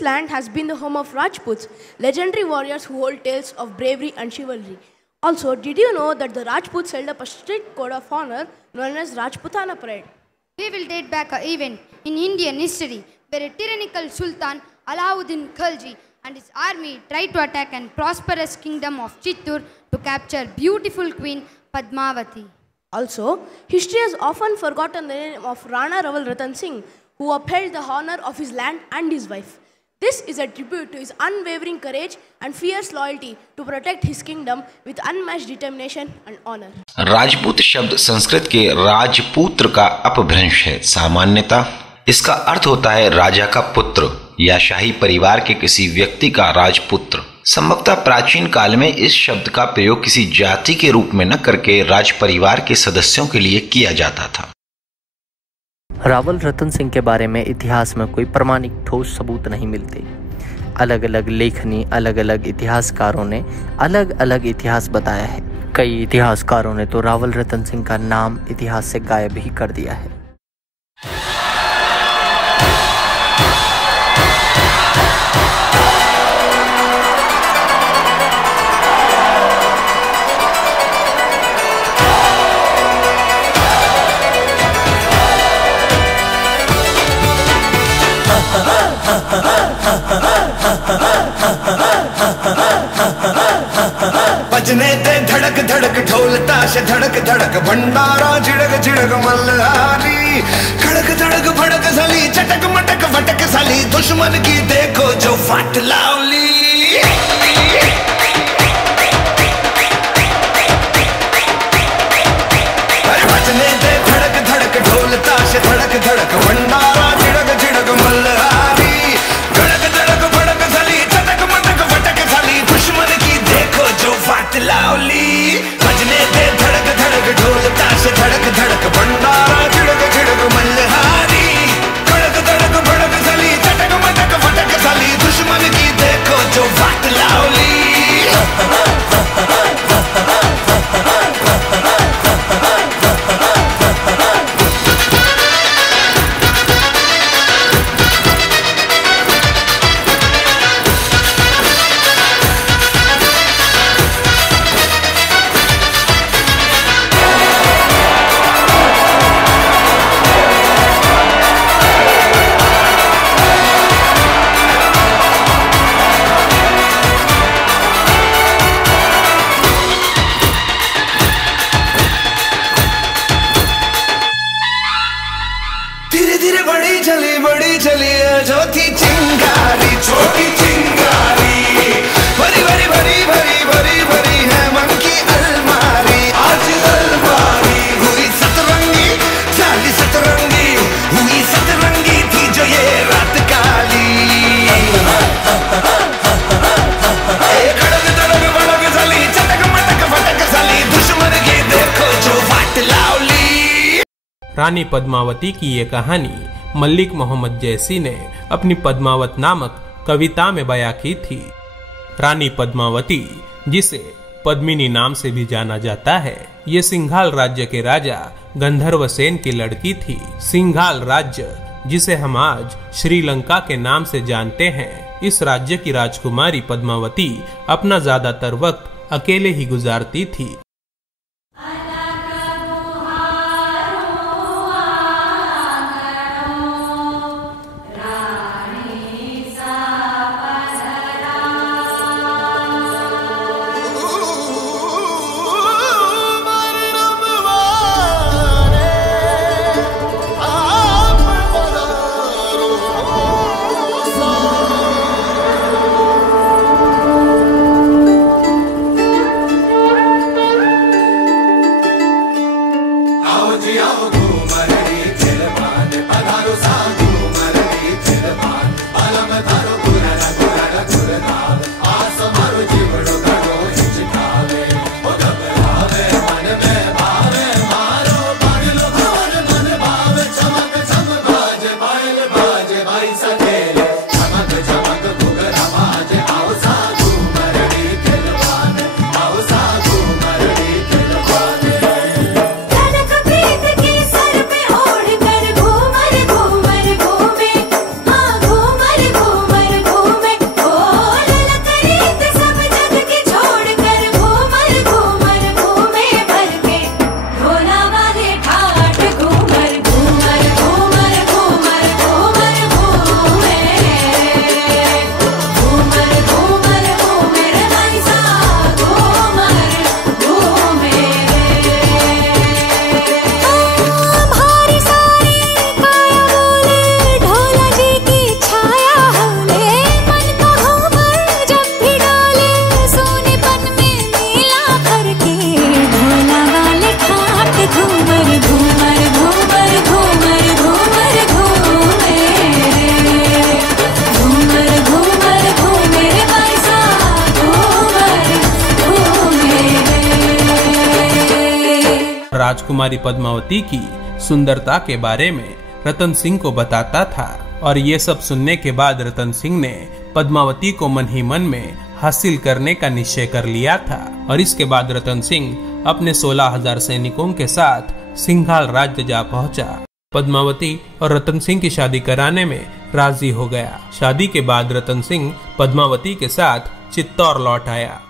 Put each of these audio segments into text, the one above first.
This land has been the home of Rajputs, legendary warriors who hold tales of bravery and chivalry. Also, did you know that the Rajputs held up a strict code of honor known as Rajputana Parade? We will date back an event in Indian history where a tyrannical Sultan Alauddin Khalji and his army tried to attack a prosperous kingdom of Chittur to capture beautiful Queen Padmavati. Also, history has often forgotten the name of Rana Raval Ratan Singh, who upheld the honor of his land and his wife. This is a tribute to his unwavering courage and fierce loyalty to protect his kingdom with unmatched determination and honor. Rajput शब्द संस्कृत के राजपुत्र का अपभ्रंश है। सामान्यतः इसका अर्थ होता है राजा का पुत्र या शाही परिवार के किसी व्यक्ति का राजपुत्र। संभवतः प्राचीन काल में इस शब्द का प्रयोग किसी जाति के रूप में न करके राज परिवार के सदस्यों के लिए किया जाता था। रावल रतन सिंह के बारे में इतिहास में कोई प्रमाणिक ठोस सबूत नहीं मिलते। अलग अलग लेखनी, अलग अलग इतिहासकारों ने अलग अलग इतिहास बताया है। कई इतिहासकारों ने तो रावल रतन सिंह का नाम इतिहास से गायब ही कर दिया है। बजने ते धड़क धड़क ढोल ताश धड़क धड़क भंडारा झिड़क झिड़क मल्हारी खड़क धड़क भड़क साली चटक मटक भटक साली दुश्मन की देखो जो फाट लावली। बजने ते धड़क धड़क ढोल ताश धड़क धड़क भंडारा झिड़क झिड़क मल्हारी खड़क धड़क भड़क साली चटक मटक भटक साली दुश्मन की देखो जो फाट लावली। बजने ते धड़क धड़क ढोल ताश धड़क धड़क भंडारा झिड़क झिड़क मल्हारी खड़क धड़क भड़क साली चटक मटक भटक साली दुश्मन की देखो जो फाट लावली। बड़ी चली जो थी चिंगारी छोटी चिंगारी भरी भरी भरी भरी भरी भरी है मन की अलमारी। आज अलमारी हुई सतरंगी चाली सतरंगी हुई सतरंगी थी जो ये रात काली। खड़क धड़क भड़क साली चटक मटक फटक साली दुश्मन की देखो जो वाट लावली। रानी पद्मावती की ये कहानी मलिक मोहम्मद जैसी ने अपनी पद्मावत नामक कविता में बयां की थी। रानी पद्मावती, जिसे पद्मिनी नाम से भी जाना जाता है, ये सिंघाल राज्य के राजा गंधर्वसेन की लड़की थी। सिंघाल राज्य, जिसे हम आज श्रीलंका के नाम से जानते हैं, इस राज्य की राजकुमारी पद्मावती अपना ज्यादातर वक्त अकेले ही गुजारती थी। राजकुमारी पद्मावती की सुंदरता के बारे में रतन सिंह को बताता था और ये सब सुनने के बाद रतन सिंह ने पद्मावती को मन ही मन में हासिल करने का निश्चय कर लिया था और इसके बाद रतन सिंह अपने 16,000 सैनिकों के साथ सिंघाल राज्य जा पहुंचा। पद्मावती और रतन सिंह की शादी कराने में राजी हो गया। शादी के बाद रतन सिंह पद्मावती के साथ चित्तौड़ लौट आया।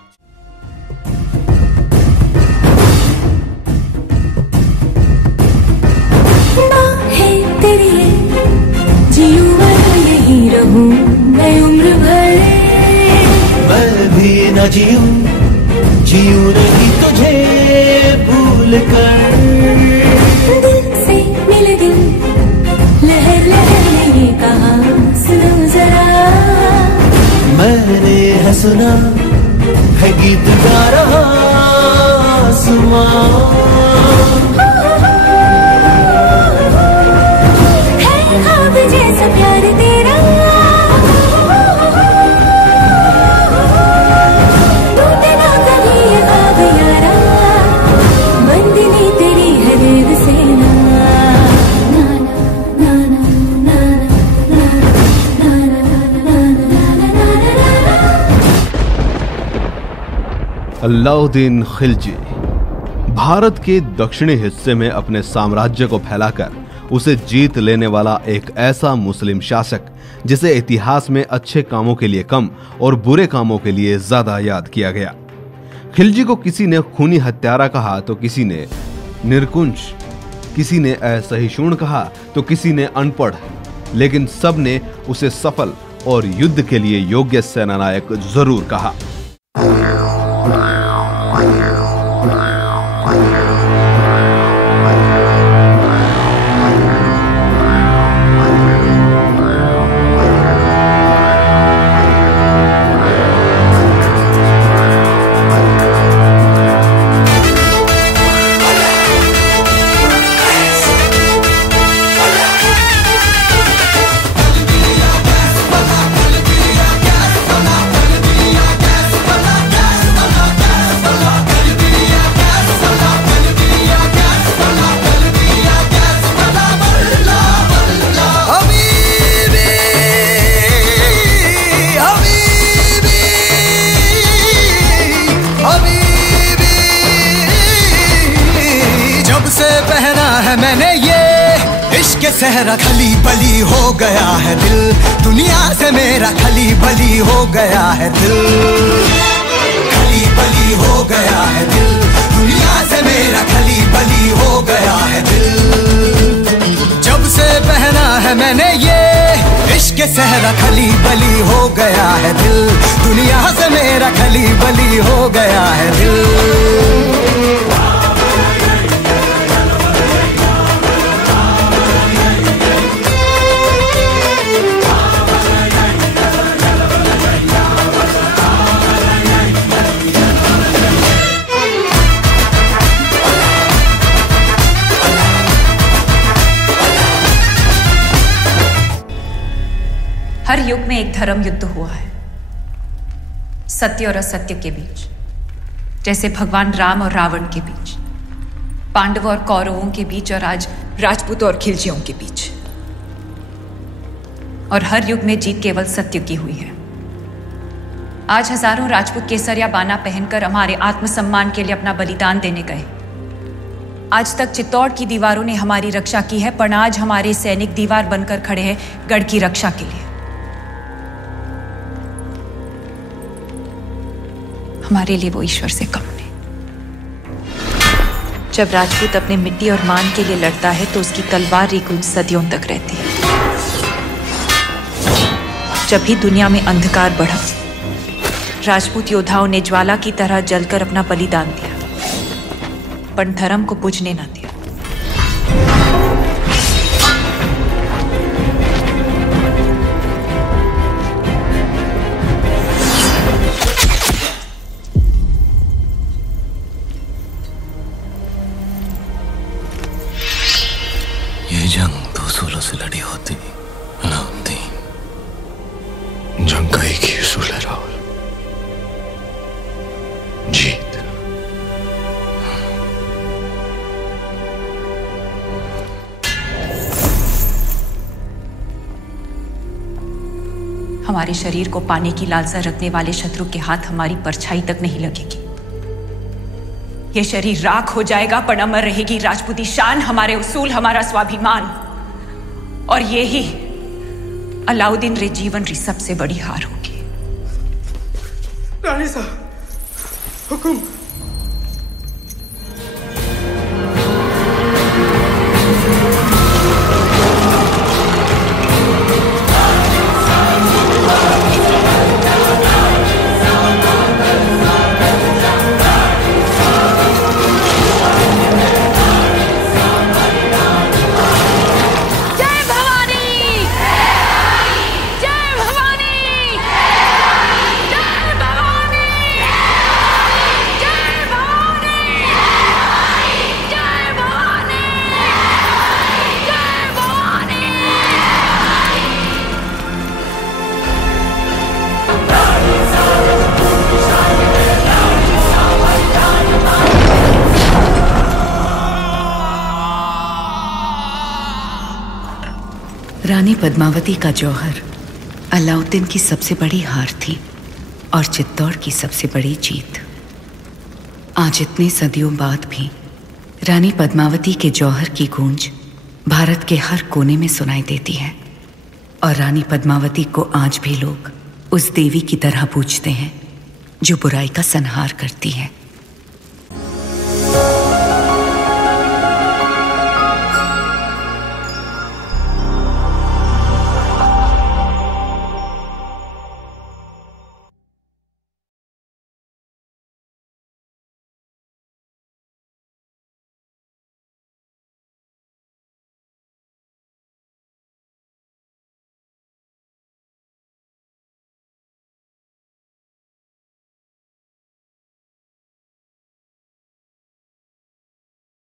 मैं भी न जीऊं नहीं तुझे भूल कर। दिल से मिले दिल लहर लहर ने ये कहा सुनो जरा। मैंने है सुना है गीत गा रहा आसमां। है ख्वाब जैसा प्यार तेरा। अलाउद्दीन खिलजी भारत के दक्षिणी हिस्से में अपने साम्राज्य को फैलाकर उसे जीत लेने वाला एक ऐसा मुस्लिम शासक जिसे इतिहास में अच्छे कामों के लिए कम और बुरे कामों के लिए ज्यादा याद किया गया। खिलजी को किसी ने खूनी हत्यारा कहा तो किसी ने निरकुंज, किसी ने असहिष्णु कहा तो किसी ने अनपढ़, लेकिन सब ने उसे सफल और युद्ध के लिए योग्य सेनानायक जरूर कहा। सहरा खली बली हो गया है दिल, दुनिया से मेरा खली बली हो गया है दिल। खली बली हो गया है दिल, दुनिया से मेरा खली बली हो गया है दिल। जब से पहना है मैंने ये इश्क सहरा खली बली हो गया है दिल, दुनिया से मेरा खली बली हो गया है दिल। हर युग में एक धर्म युद्ध हुआ है, सत्य और असत्य के बीच, जैसे भगवान राम और रावण के बीच, पांडवों और कौरवों के बीच, और आज राजपूतों और खिलजियों के बीच। और हर युग में जीत केवल सत्य की हुई है। आज हजारों राजपूत केसरिया बाना पहनकर हमारे आत्मसम्मान के लिए अपना बलिदान देने गए। आज तक चित्तौड़ की दीवारों ने हमारी रक्षा की है, पर आज हमारे सैनिक दीवार बनकर खड़े हैं गढ़ की रक्षा के लिए। हमारे लिए वो ईश्वर से कम नहीं। जब राजपूत अपने मिट्टी और मान के लिए लड़ता है तो उसकी तलवार की गूंज सदियों तक रहती है। जब भी दुनिया में अंधकार बढ़ा, राजपूत योद्धाओं ने ज्वाला की तरह जलकर अपना बलिदान दिया, पर धर्म को बुझने ना दिया। ये जंग दो सूलों से लड़ी होती अलाउद्दीन। जंग का एक ही उसूल है राहुल, जीत। हमारे शरीर को पाने की लालसा रखने वाले शत्रु के हाथ हमारी परछाई तक नहीं लगेगी। ये शरीर राख हो जाएगा पर अमर रहेगी राजपूती शान, हमारे उसूल, हमारा स्वाभिमान। और ये ही अलाउद्दीन रे जीवन री सबसे बड़ी हार होगी। रानी साहब, हुकुम। रानी पद्मावती का जौहर अलाउद्दीन की सबसे बड़ी हार थी और चित्तौड़ की सबसे बड़ी जीत। आज इतने सदियों बाद भी रानी पद्मावती के जौहर की गूंज भारत के हर कोने में सुनाई देती है और रानी पद्मावती को आज भी लोग उस देवी की तरह पूजते हैं जो बुराई का संहार करती है।